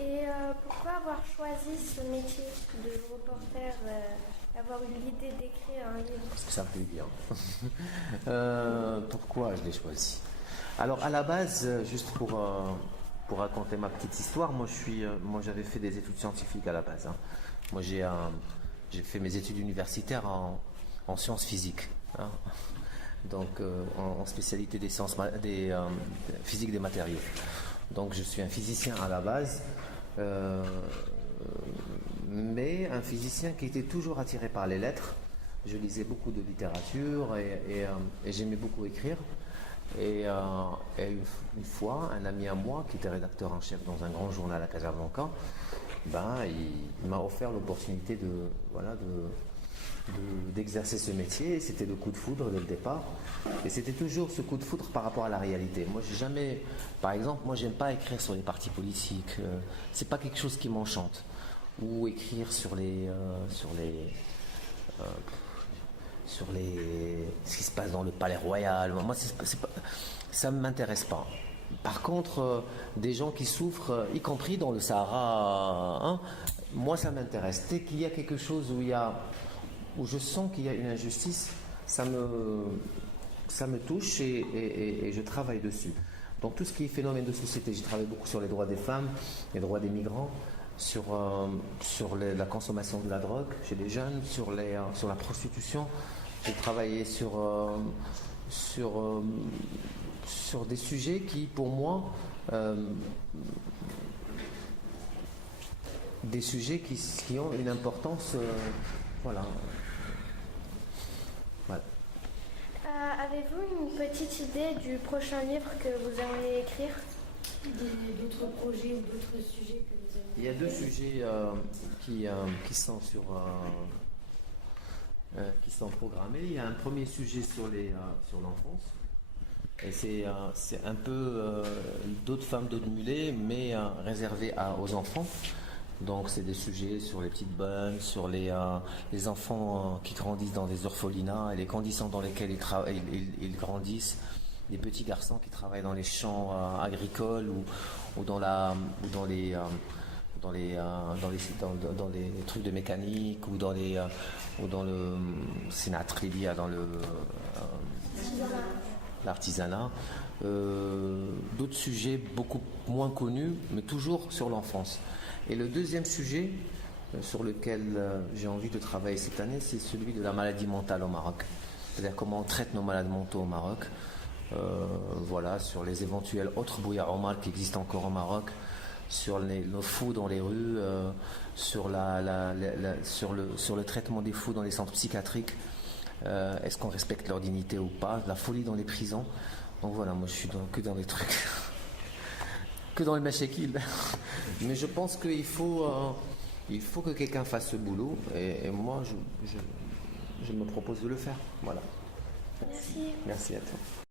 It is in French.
Et pourquoi avoir choisi ce métier de reporter, avoir eu l'idée d'écrire un livre? Parce que ça me plaît bien. Pourquoi je l'ai choisi? Alors à la base, juste pour raconter ma petite histoire, moi j'avais fait des études scientifiques à la base, hein. Moi j'ai fait mes études universitaires en sciences physiques, hein. Donc en spécialité des sciences physique des matériaux. Donc je suis un physicien à la base, euh, mais un physicien qui était toujours attiré par les lettres. Je lisais beaucoup de littérature et j'aimais beaucoup écrire. Et une fois, un ami à moi, qui était rédacteur en chef dans un grand journal à Casablanca, il m'a offert l'opportunité d'exercer ce métier. C'était le coup de foudre dès le départ. Et c'était toujours ce coup de foudre par rapport à la réalité. Moi, j'ai jamais, par exemple, moi, j'aime pas écrire sur les partis politiques. C'est pas quelque chose qui m'enchante. Ou écrire euh, ce qui se passe dans le palais royal. Moi, ça ne m'intéresse pas. Par contre, des gens qui souffrent, y compris dans le Sahara, hein, moi, ça m'intéresse. Dès qu'il y a quelque chose où je sens qu'il y a une injustice, ça me touche et je travaille dessus. Donc tout ce qui est phénomène de société, j'ai travaillé beaucoup sur les droits des femmes, les droits des migrants, sur la consommation de la drogue chez les jeunes, sur la prostitution. J'ai travaillé sur des sujets qui, pour moi, des sujets qui ont une importance, voilà. Voilà. Avez-vous une petite idée du prochain livre que vous aimeriez écrire? D'autres projets ou d'autres sujets que vous avez? Il y a deux sujets qui sont qui sont programmés. Il y a un premier sujet sur l'enfance. Et c'est un peu d'autres femmes d'autres mulets, mais réservé aux enfants. Donc c'est des sujets sur les petites bonnes, sur les enfants qui grandissent dans des orphelinats et les conditions dans lesquelles ils grandissent. Des petits garçons qui travaillent dans les champs agricoles ou dans les trucs de mécanique ou dans le sénatrilia, dans l'artisanat. D'autres sujets beaucoup moins connus, mais toujours sur l'enfance. Et le deuxième sujet sur lequel j'ai envie de travailler cette année, c'est celui de la maladie mentale au Maroc. C'est-à-dire comment on traite nos malades mentaux au Maroc. Voilà, sur les éventuels autres Bouya Omar qui existent encore au Maroc, sur nos fous dans les rues, sur le traitement des fous dans les centres psychiatriques. Est-ce qu'on respecte leur dignité ou pas? La folie dans les prisons. Donc voilà, moi je suis que dans les trucs, que dans le machekil. Mais je pense qu'il faut que quelqu'un fasse ce boulot et moi je me propose de le faire. Voilà. Merci. Merci à toi.